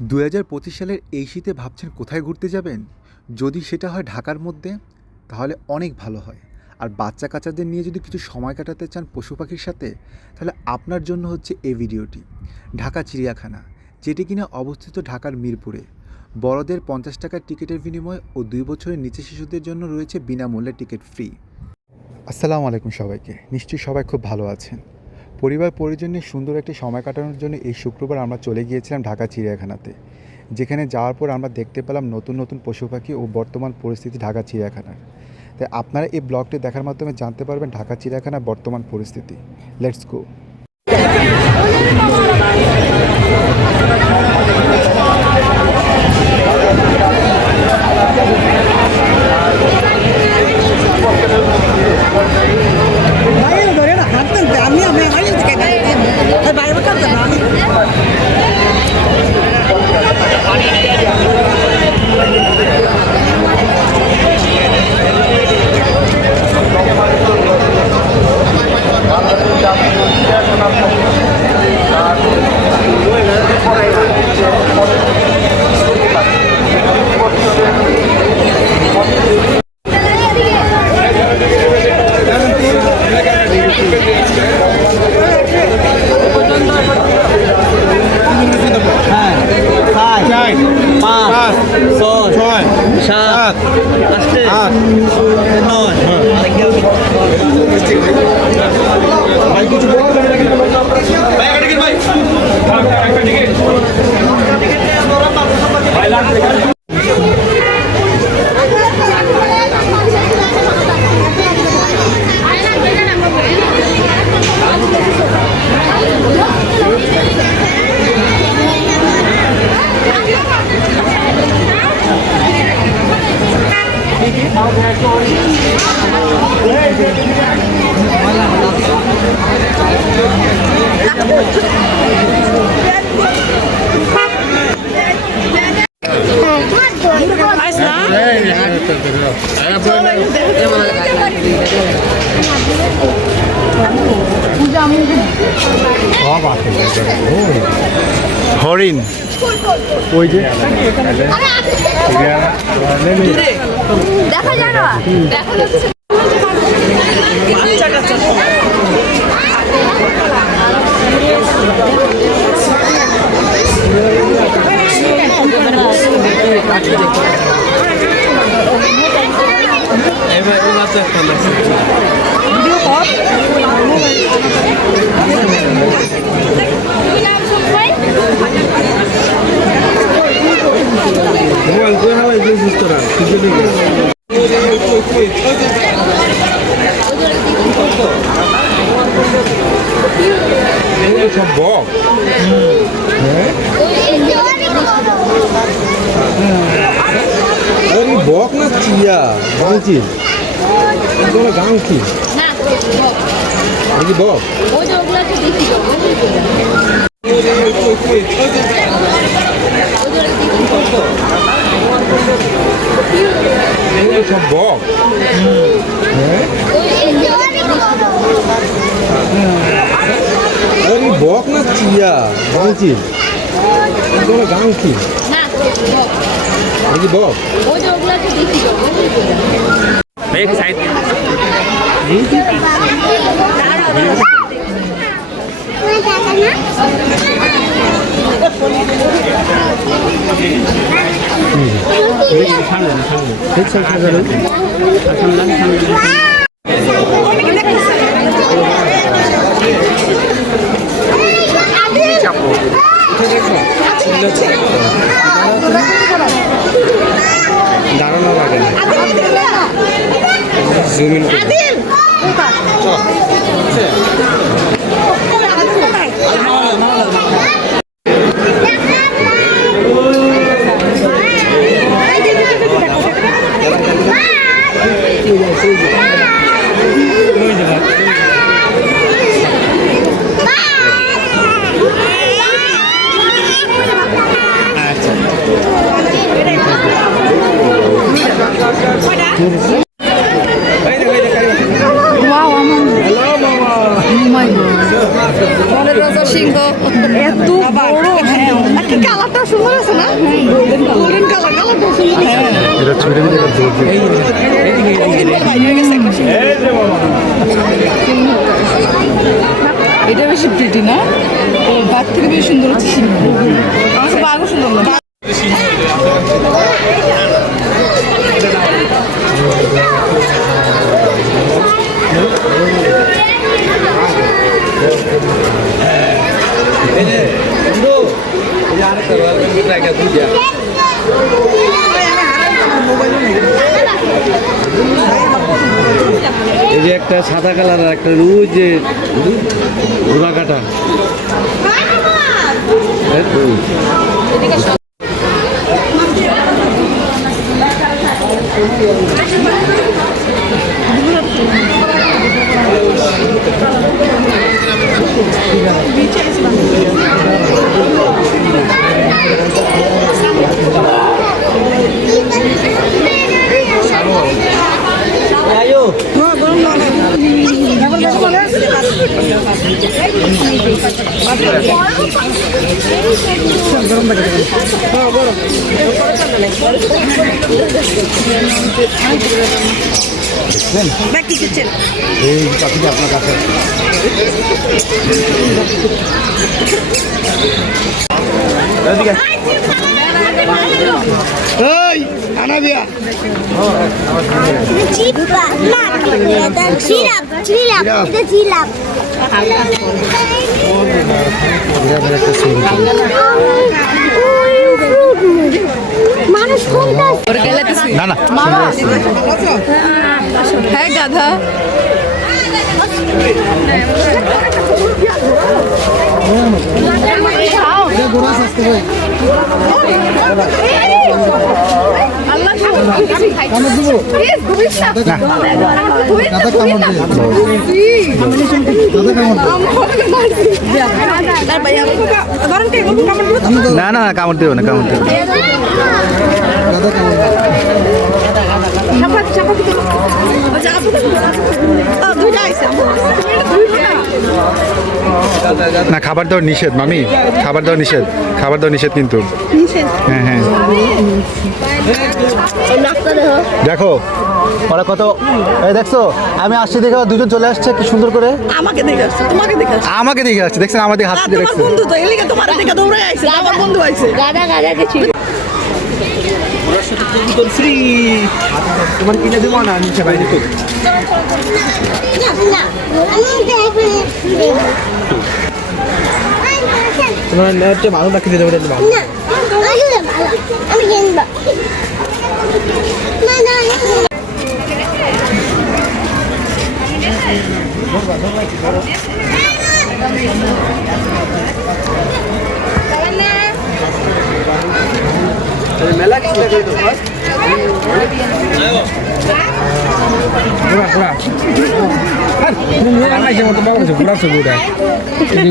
২০২৫ সালের এই শীতে ভাবছেন কোথায় ঘুরতে যাবেন? যদি সেটা হয় ঢাকার মধ্যে, তাহলে অনেক ভালো হয়। আর বাচ্চা কাচ্চাদের নিয়ে যদি কিছু সময় কাটাতে চান পশু পাখির সাথে, তাহলে আপনার জন্য হচ্ছে এই ভিডিওটি। ঢাকা চিড়িয়াখানা, যেটি কিনা অবস্থিত ঢাকার মিরপুরে। বড়দের ৫০ টাকার টিকিটের বিনিময়ে ও ২ বছরের নিচে শিশুদের জন্য রয়েছে বিনামূল্যে টিকিট ফ্রি। আসসালামু আলাইকুম সবাইকে। নিশ্চয়ই সবাই খুব ভালো আছেন। পরিবার পরিজন নিয়ে সুন্দর একটি সময় কাটানোর জন্য এই শুক্রবার আমরা চলে গিয়েছিলাম ঢাকা চিড়িয়াখানাতে, যেখানে যাওয়ার পর আমরা দেখতে পেলাম নতুন নতুন পশু পাখি ও বর্তমান পরিস্থিতি ঢাকা চিড়িয়াখানার। তাই আপনারা এই ব্লগটি দেখার মাধ্যমে জানতে পারবেন ঢাকা চিড়িয়াখানার বর্তমান পরিস্থিতি। Let's go. হরিণ, ওই যে দেখা যায় না, দেখা যাচ্ছে সব বক। বক না চিয়া গাংচিল, গাংচিল নাকি বক? সব বক। বক না চিয়া গাংচিল, গাংচিল নাকি বক? দাঁড়ানো লাগে না, জমিন সিংহ এত বড়, হ্যাঁ, কালারটা সুন্দর আছে না গোল্ডেন কালার কালারটা সুন্দর এটা ছুটে দিলে এটা দৌড় দিবে। এটা বেশি প্রিটি না বাদ থেকে বেশি সুন্দর হচ্ছে শিল্প আমার কাছে বাঘও সুন্দর না এই যে একটা সাদা কালার আর একটা রুই যে ঘোড়া কাটা এই পাখিটা আপনার কাছে মানুষ কোনটা না না হ্যাঁ গাধা না না কামড় দেবো না কামড় দেবো না খাবার দেওয়া নিষেধ মামি খাবার দেওয়া নিষেধ খাবার দেওয়া নিষেধ কিন্তু হ্যাঁ হ্যাঁ দেখো ওরা কত এই দেখছো আমি আসছি দেখে ওরা দুজন চলে আসছে কি সুন্দর করে আমাকে দেখে আসছে তোমাকে দেখে আসছে আমাকে দেখে আসছে দেখছেন আমাদের হাত দিয়ে তোমার দেখছে বন্ধু তো এলিকে তোমার দেখে দৌড়ে আইছে আমার বন্ধু আইছে গাদা গাদা গেছি তোমার কিনে দেবো না নিচে বাইরে তো না আমি দেখব তোমার হচ্ছে ভালো রাখতে দেবো এটা ভালো না আমি কিনব না না মেলা কিছু লাগে তোমার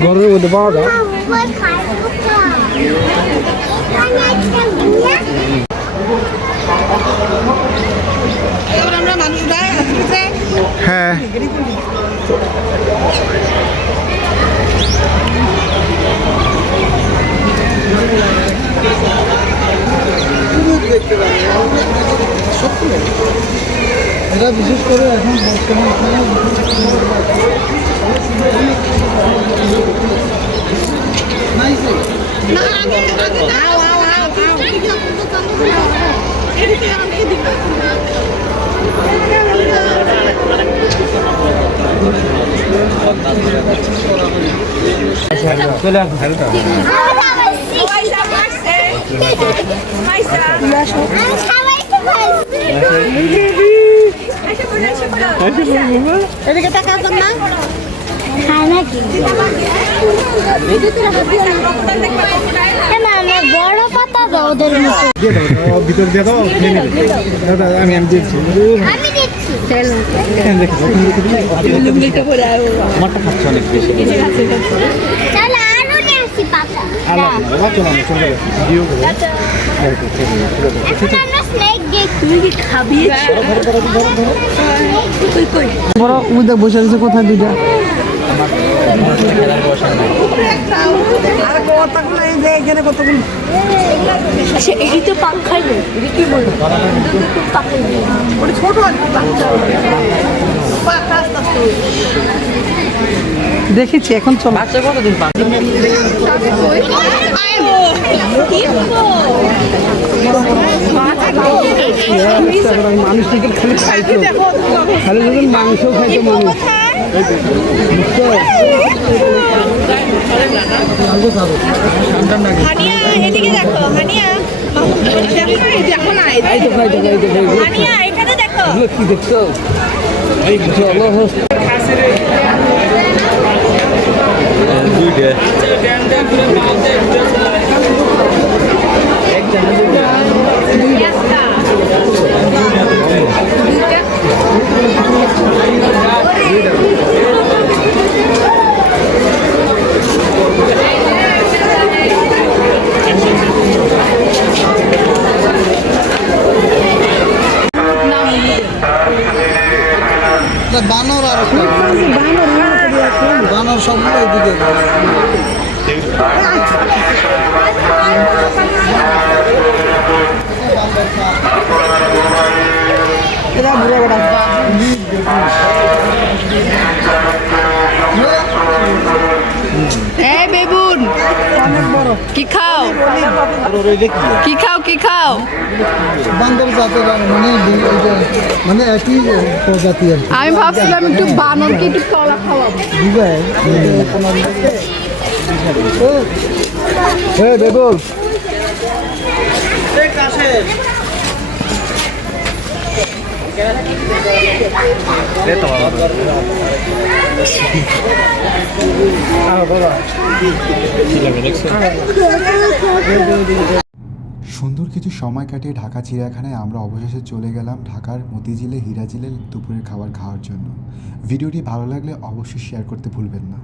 ঘরের মধ্যে পাওয়া যায় আমরা মানুষ যায় হ্যাঁ এটা বিশেষ করে এখন চলে আসুন এদিকে তাকাও না খায় নাকি আমার বড় পাতা দাও ওদের মতো ভিতর দিয়ে দাও আমি আমি দিচ্ছি আমি দিচ্ছি আমারটা খাচ্ছে অনেক বেশি তাহলে আরো নিয়ে আসি পাতা চলো এখন আমরা স্নেক দেখি তুমি কি খাবি বড় উদে বসে আছে কোথায় দুইটা আচ্ছা এটি তো পাখাই নেই, এটি কি বলবো পাখাই নেই। দেখেছি এখন চলো মানুষ টিকিট খালি খাইতো খালি যখন মাংস খাইতো মানুষ হানিয়া এদিকে দেখো, হানিয়া দেখো না, খাইতো খাইতো খাইতো খাইতো হানিয়া এখানে দেখো। এগুলো কি দেখছো এই চলো বানর আর বানর সবগুলো এদিকে এরা বুড়া বেড়া এই বেবুন কি খাও, কি খাও, কি খাও? বান্দর জাতের মানে মানে একই প্রজাতি আর কি আমি ভাবছিলাম একটু বানরকে একটু কলা খাওয়াবো। দিবে বেবুল সুন্দর কিছু সময় কাটিয়ে ঢাকা চিড়িয়াখানায় আমরা অবশেষে চলে গেলাম ঢাকার মতিঝিলে হীরাঝিলে দুপুরের খাবার খাওয়ার জন্য। ভিডিওটি ভালো লাগলে অবশ্যই শেয়ার করতে ভুলবেন না।